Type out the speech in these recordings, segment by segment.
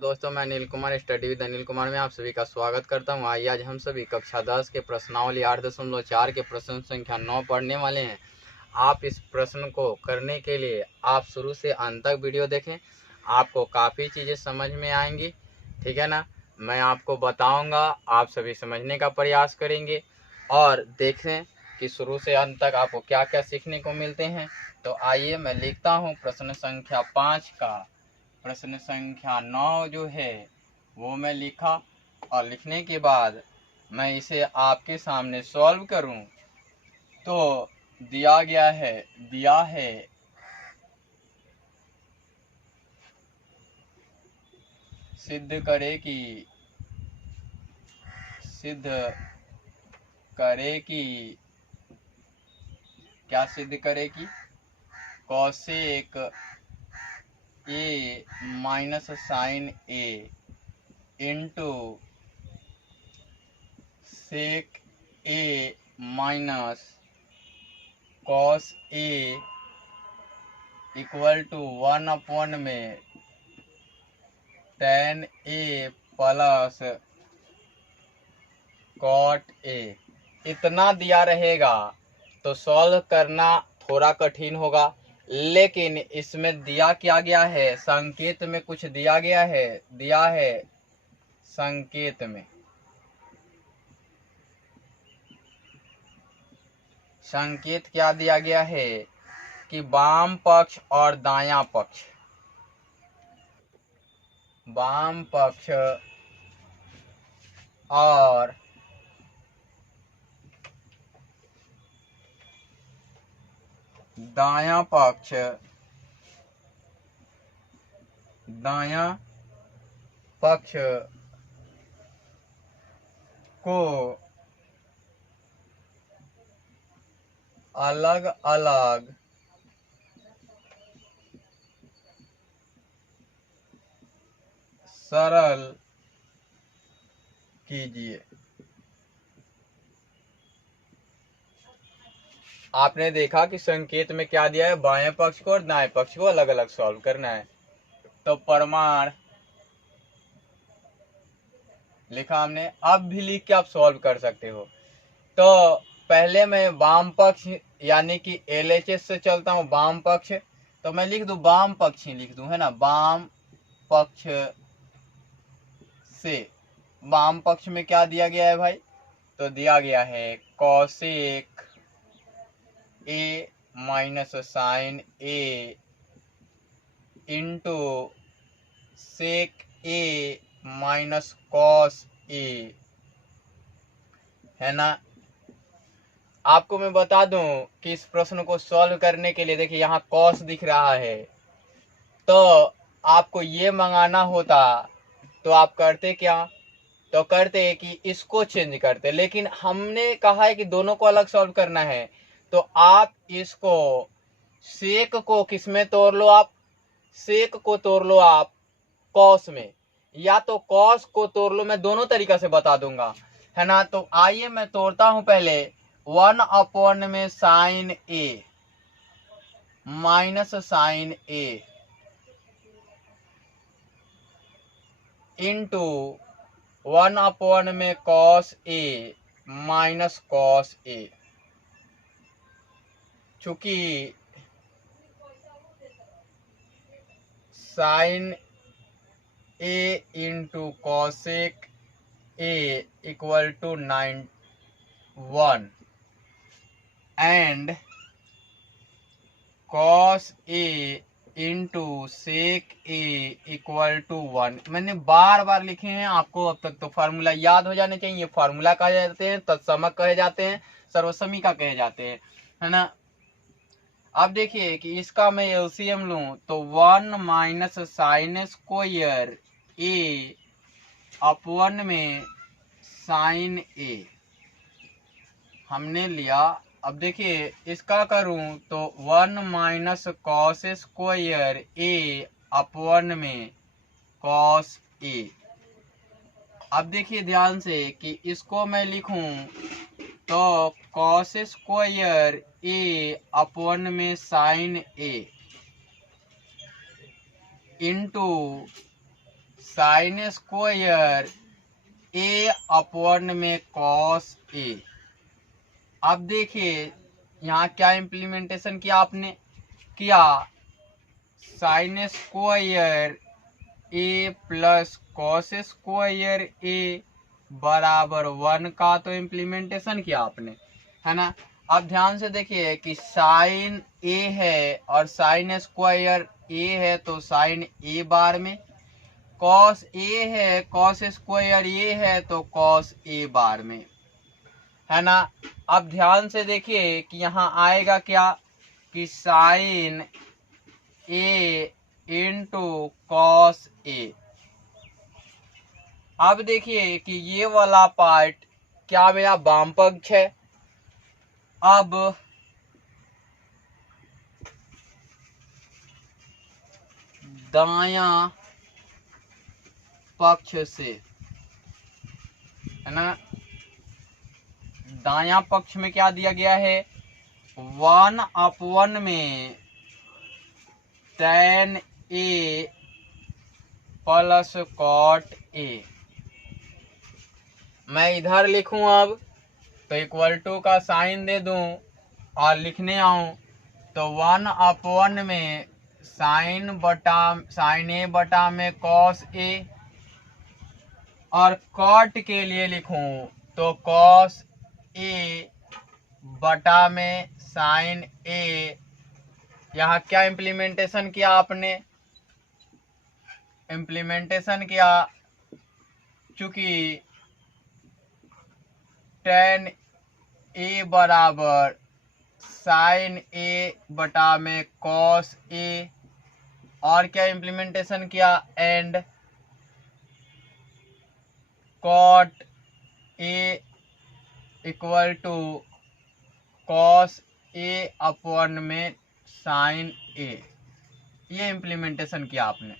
दोस्तों, मैं Anil Kumar study with Anil Kumar में आप सभी का स्वागत करता हूं। आइए आज हम सभी कक्षा 10 के प्रश्नावली 8.4 के प्रश्न संख्या 9 पढ़ने वाले हैं। आप इस प्रश्न को करने के लिए आप शुरू से अंत तक वीडियो देखें, आपको काफ़ी चीज़ें समझ में आएंगी। ठीक है ना। मैं आपको बताऊंगा, आप सभी समझने का प्रयास करेंगे और देखें कि शुरू से अंत तक आपको क्या क्या सीखने को मिलते हैं। तो आइए मैं लिखता हूँ प्रश्न संख्या 5 का प्रश्न संख्या 9 जो है वो मैं लिखा, और लिखने के बाद मैं इसे आपके सामने सॉल्व करूं तो दिया है सिद्ध करे कि क्या सिद्ध करे कि cosec A minus sine A into sec A minus cos A equal to 1 में tan A plus cot A. इतना दिया रहेगा तो सॉल्व करना थोड़ा कठिन होगा, लेकिन इसमें दिया क्या गया है, संकेत में कुछ दिया है संकेत क्या दिया गया है कि वाम पक्ष और दायां पक्ष, वाम पक्ष और दायां पक्ष को अलग अलग सरल कीजिए। आपने देखा कि संकेत में क्या दिया है, बाएं पक्ष को और दाएं पक्ष को अलग अलग सॉल्व करना है। तो प्रमाण लिखा हमने, अब भी लिख के आप सॉल्व कर सकते हो। तो पहले मैं वाम पक्ष यानी कि LHS से चलता हूं, वाम पक्ष, तो मैं लिख दूं वाम पक्ष ही लिख दूं, है ना। वाम पक्ष से, वाम पक्ष में क्या दिया गया है भाई, तो दिया गया है cosec A minus sine A into sec A minus cos A, है ना। आपको मैं बता दूं कि इस प्रश्न को सॉल्व करने के लिए देखिए यहाँ कॉस दिख रहा है, तो आपको ये मंगाना होता तो आप करते क्या, तो करते कि इसको चेंज करते, लेकिन हमने कहा है कि दोनों को अलग सॉल्व करना है। तो आप इसको सेक को किस में तोड़ लो, आप सेक को तोड़ लो आप कॉस में, या तो कॉस को तोड़ लो, मैं दोनों तरीका से बता दूंगा, है ना। तो आइए मैं तोड़ता हूं पहले 1 में sine A minus sine A into 1 में cos A minus cos A. चूंकि sine A into cosec A equal to 1 and cos A into sec A equal to 1, मैंने बार बार लिखे हैं आपको अब तक, तो फार्मूला याद हो जाने चाहिए। फार्मूला कहे जाते हैं, तत्समक कहे जाते हैं, सर्वसमीका कहे जाते हैं, है ना। अब देखिए कि इसका मैं एलसीएम लूं तो 1 माइनस साइन स्क्वायर ए अपॉन में साइन ए हमने लिया। अब देखिए इसका करूं तो 1 माइनस कॉस स्क्वायर ए अपॉन में कॉस ए। अब देखिए ध्यान से कि इसको मैं लिखूं तो कॉस स्क्वायर ए अपॉन में sine A into sine square A upon में कॉस ए। अब देखिए यहाँ क्या इम्प्लीमेंटेशन किया आपने, किया साइन स्क्वायर ए प्लस कॉस स्क्वायर ए बराबर 1 का तो इम्प्लीमेंटेशन किया आपने, है ना। अब ध्यान से देखिए कि साइन ए है और साइन स्क्वायर ए है तो साइन ए बार में, कॉस ए है कॉस स्क्वायर ए है तो कॉस ए बार में, है ना। अब ध्यान से देखिए कि यहाँ आएगा क्या कि sign A into cos A. अब देखिए कि ये वाला पार्ट क्या मेरा वाम पक्ष है। अब दाया पक्ष से, है ना, दाया पक्ष में क्या दिया गया है 1/1 में tan A plus cot A. मैं इधर लिखूं अब तो इक्वल टू का साइन दे दूं और लिखने आऊं तो 1/1 में साइन ए बटा में कॉस ए, और कॉट के लिए लिखूं तो कॉस ए बटा में साइन ए। यहाँ क्या इम्प्लीमेंटेशन किया आपने, इम्प्लीमेंटेशन किया चूंकि tan ए बराबर साइन ए बटा में कॉस ए, और क्या इम्प्लीमेंटेशन किया and cot A equal to cos A upon में साइन ए। ये इम्प्लीमेंटेशन किया आपने।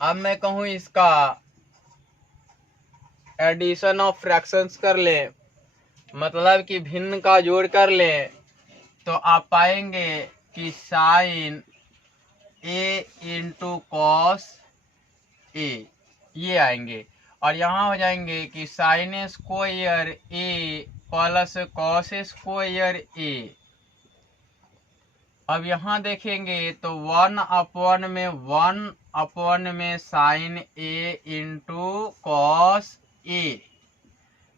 अब मैं कहूँ इसका एडिशन ऑफ फ्रैक्शंस कर ले, मतलब कि भिन्न का जोड़ कर ले, तो आप पाएंगे कि sign A into cos A ये आएंगे, और यहाँ हो जाएंगे कि साइन स्क्वायर ए प्लस कॉस स्क्वायर ए। अब यहाँ देखेंगे तो 1/1 में sine A into cos A.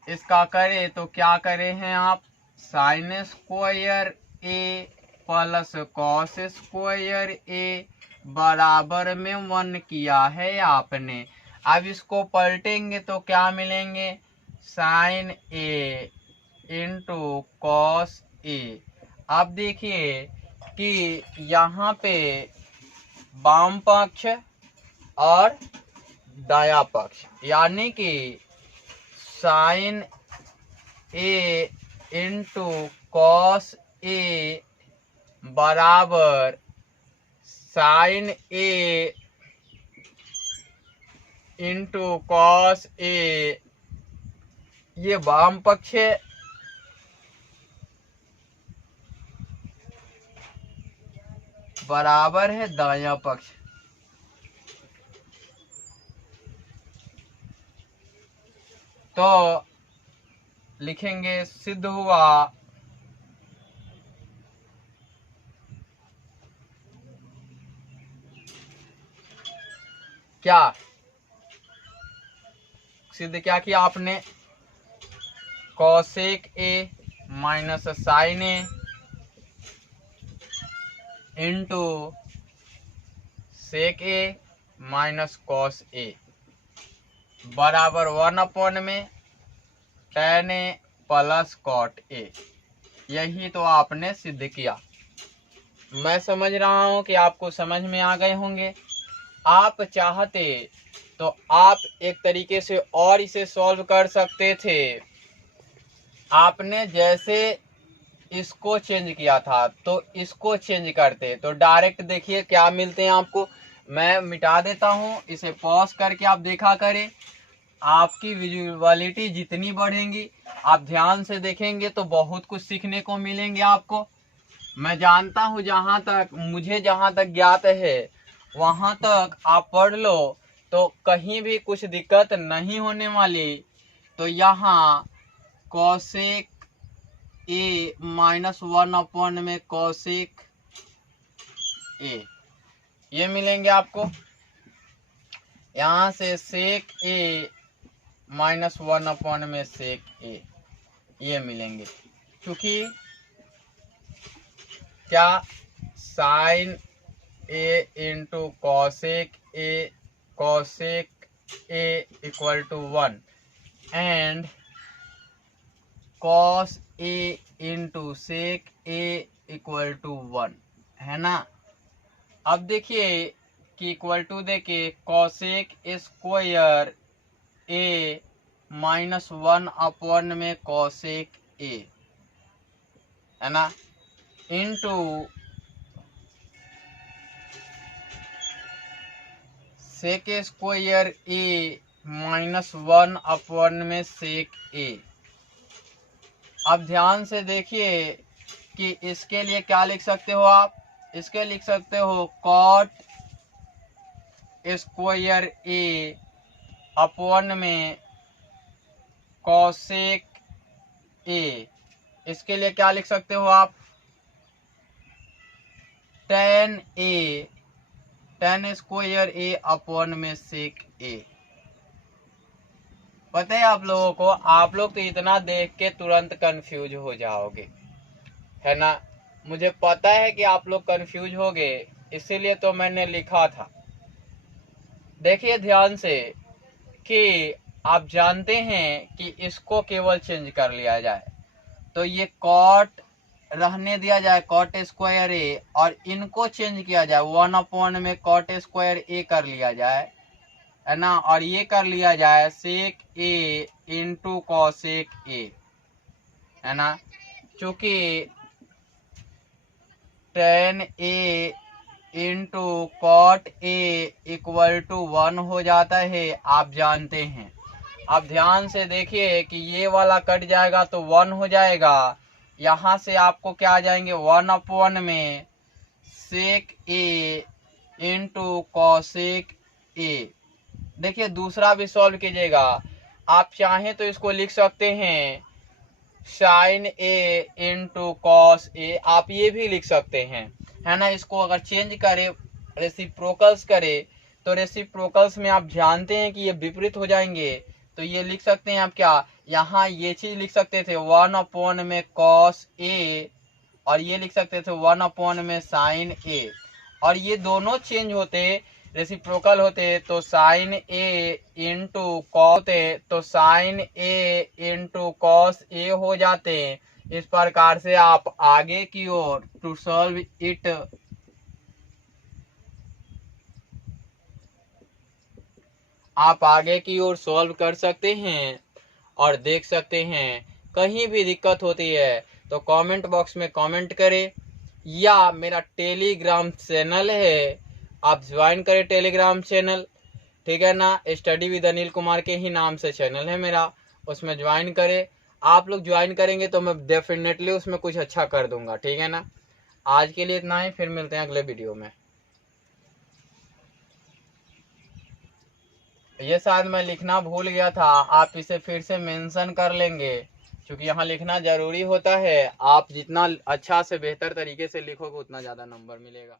इसका करें तो क्या करे हैं आप, साइन स्क्वायर ए प्लस कॉस स्क्वायर ए बराबर में 1 किया है आपने। अब इसको पलटेंगे तो क्या मिलेंगे, sign A into cos A. अब देखिए कि यहाँ पे वाम पक्ष और दायां पक्ष, यानी कि sign A into cos A बराबर sign A into cos A, ये वाम पक्ष है, बराबर है दायां पक्ष। तो लिखेंगे सिद्ध हुआ क्या, सिद्ध क्या किया आपने, cosec A minus sine A into sec A minus cos A बराबर 1/1 में tan A plus cot A. यही तो आपने सिद्ध किया। मैं समझ रहा हूं कि आपको समझ में आ गए होंगे। आप चाहते तो आप एक तरीके से और इसे सॉल्व कर सकते थे। आपने जैसे इसको चेंज किया था तो इसको चेंज करते तो डायरेक्ट देखिए क्या मिलते हैं आपको। मैं मिटा देता हूं, इसे पॉज करके आप देखा करें। आपकी विजुअलिटी जितनी बढ़ेगी, आप ध्यान से देखेंगे तो बहुत कुछ सीखने को मिलेंगे आपको। मैं जानता हूं, मुझे जहां तक ज्ञात है वहां तक आप पढ़ लो तो कहीं भी कुछ दिक्कत नहीं होने वाली। तो यहाँ कॉसेक ए -1 अपॉन में कॉसेक ए ये मिलेंगे आपको। यहाँ से सेक ए -1 अपॉन में सेक ए ये मिलेंगे, क्योंकि क्या sine A into cosec A equal to 1 and cos A into sec A equal to 1 है ना। अब देखिए कि इक्वल टू देके कॉसेक स्क्वायर ए -1 अपॉन में कॉसेक ए है ना, into sec square A -1 upon में सेक ए। अब ध्यान से देखिए कि इसके लिए क्या लिख सकते हो आप, इसके लिख सकते हो कॉट स्क्वायर ए अपॉन में कॉसेक ए। इसके लिए क्या लिख सकते हो आप, tan स्क्वायर ए अपॉन में सेक ए। पता है आप लोगों को, आप लोग तो इतना देख के तुरंत कंफ्यूज हो जाओगे है ना। मुझे पता है कि आप लोग कंफ्यूज होगे, इसीलिए तो मैंने लिखा था। देखिए ध्यान से कि आप जानते हैं कि इसको केवल चेंज कर लिया जाए, तो ये कॉट रहने दिया जाए कॉट स्क्वायर ए, और इनको चेंज किया जाए 1 अपॉन में कॉट स्क्वायर ए कर लिया जाए है ना, और ये कर लिया जाए सेक ए इंटू कॉसेक ए है ना। चूंकि tan A into cot A equal to 1 हो जाता है, आप जानते हैं। अब ध्यान से देखिए कि ये वाला कट जाएगा तो 1 हो जाएगा। यहाँ से आपको क्या आ जाएंगे 1 अपॉन में सेक ए इंटू कॉसेक ए। देखिए दूसरा भी सॉल्व कीजिएगा, आप चाहें तो इसको लिख सकते हैं sign A into cos A, आप ये भी लिख सकते हैं है ना। इसको अगर चेंज करें रेसिप्रोकल्स करें तो रेसिप्रोकल्स में आप जानते हैं कि ये विपरीत हो जाएंगे, तो ये लिख सकते हैं आप क्या, यहाँ ये चीज लिख सकते थे 1 अपॉन में कॉस ए, और ये लिख सकते थे 1 अपॉन में साइन ए, और ये दोनों चेंज होते रेसिप्रोकल होते तो साइन ए इंटू कॉस होते तो sign A into cos A हो जाते। इस प्रकार से आप आगे की ओर टू सॉल्व इट आप आगे की ओर सॉल्व कर सकते हैं और देख सकते हैं। कहीं भी दिक्कत होती है तो कमेंट बॉक्स में कमेंट करें, या मेरा टेलीग्राम चैनल है, आप ज्वाइन करें टेलीग्राम चैनल, ठीक है ना। स्टडी विद अनिल कुमार के ही नाम से चैनल है मेरा, उसमें ज्वाइन करें। आप लोग ज्वाइन करेंगे तो मैं डेफिनेटली उसमें कुछ अच्छा कर दूंगा, ठीक है ना। आज के लिए इतना ही, फिर मिलते हैं अगले वीडियो में। ये शायद मैं लिखना भूल गया था, आप इसे फिर से मेंशन कर लेंगे, क्योंकि यहाँ लिखना जरूरी होता है। आप जितना अच्छा से बेहतर तरीके से लिखोगे उतना ज़्यादा नंबर मिलेगा।